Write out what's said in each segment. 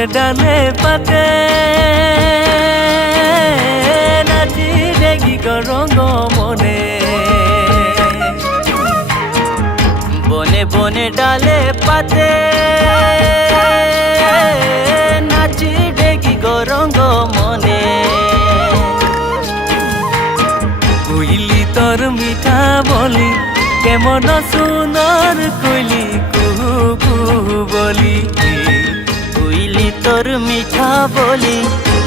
বনে ডালে পাতে নাচি রেগি রঙ্গ মনে বনে বনে ডালে পাতে নাচি রেগি রঙ্গ মনে কুইলি তোর মিঠা বলি কেমন সুন্দর কুইলি কুহু কুহু বলি কুইলি তোর মিঠা বলি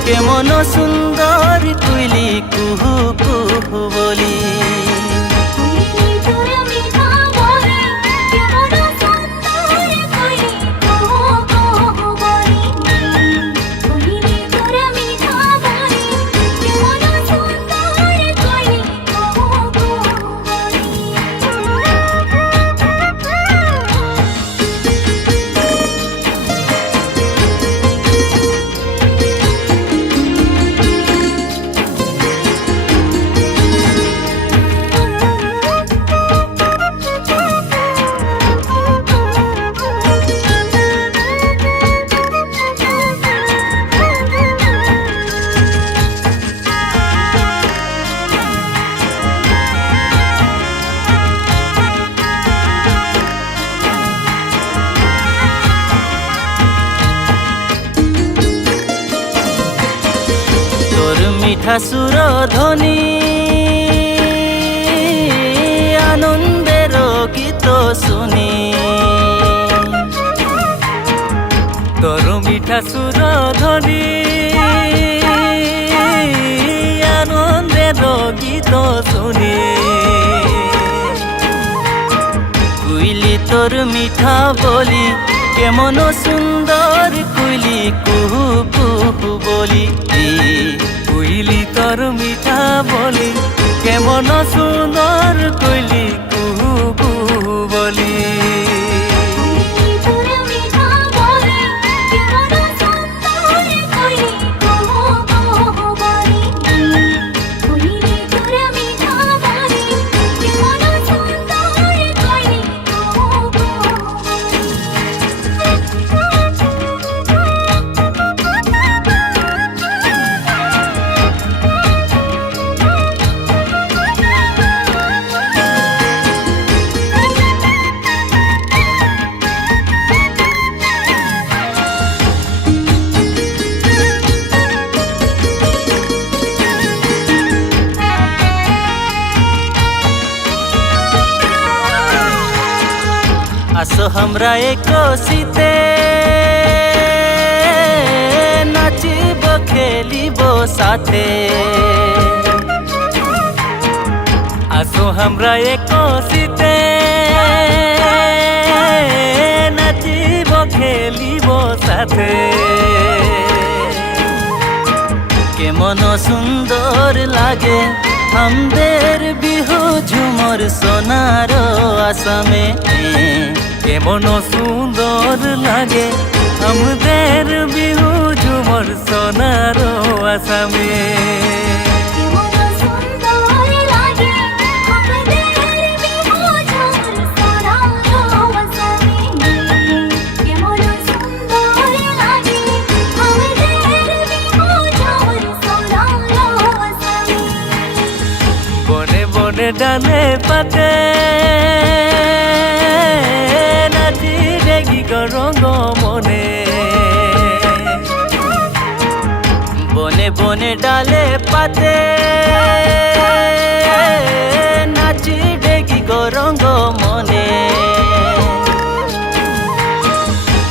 কেমন সুন্দর কুইলি কুহু কুহু বলি মিঠা সুর ধ্বনি আনন্দের গীত শুনি তোর মিঠা সুর ধ্বনি আনন্দের গীত শুনি কুইলি তোর মিঠা বলি কেমন সুন্দর কুইলি কুহু কুহু বলি কুইলি তোর মিঠা বলি কেমন সুন্দর কুইলি কুহু কুহু বলি আসো हमरा एक सीते नाचिब खेलिब साथे আসো हमरा एक सीते नाचिब खेलिब साथे কেমন সুন্দর লাগে আমাদের বিহু ঝুমর সোনার আসামে কেমন সুন্দর লাগে আমাদের বিহু ঝুমর সোনার আসামে বনে বনে ডালে পাতে নাচি রেগি রঙ্গ মনে বনে বনে ডালে পাতে নাচি রেগি রঙ্গ মনে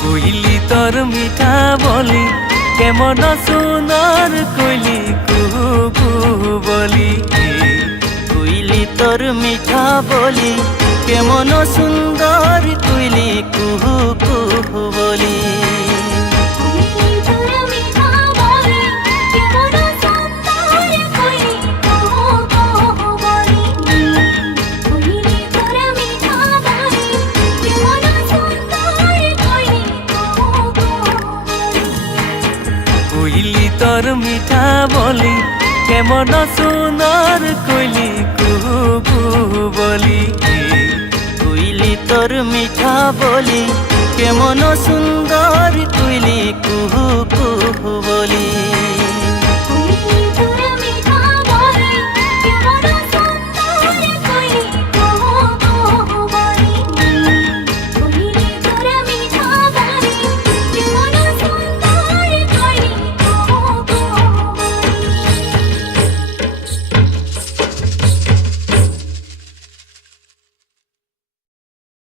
কুইলি তোর মিঠা বলি কেমন সুন্দর কুইলি কুহু কুহু বলি কুইলি তোর মিঠা বলি কেমন সুন্দর কুইলি কুহু কুহু বলি কুইলি তোর মিঠা বলি কেমন সুন্দর কুইলি কুহু কুহু বলি কুইলি তোর মিঠা বলি কেমন সুন্দর কুইলি কুহু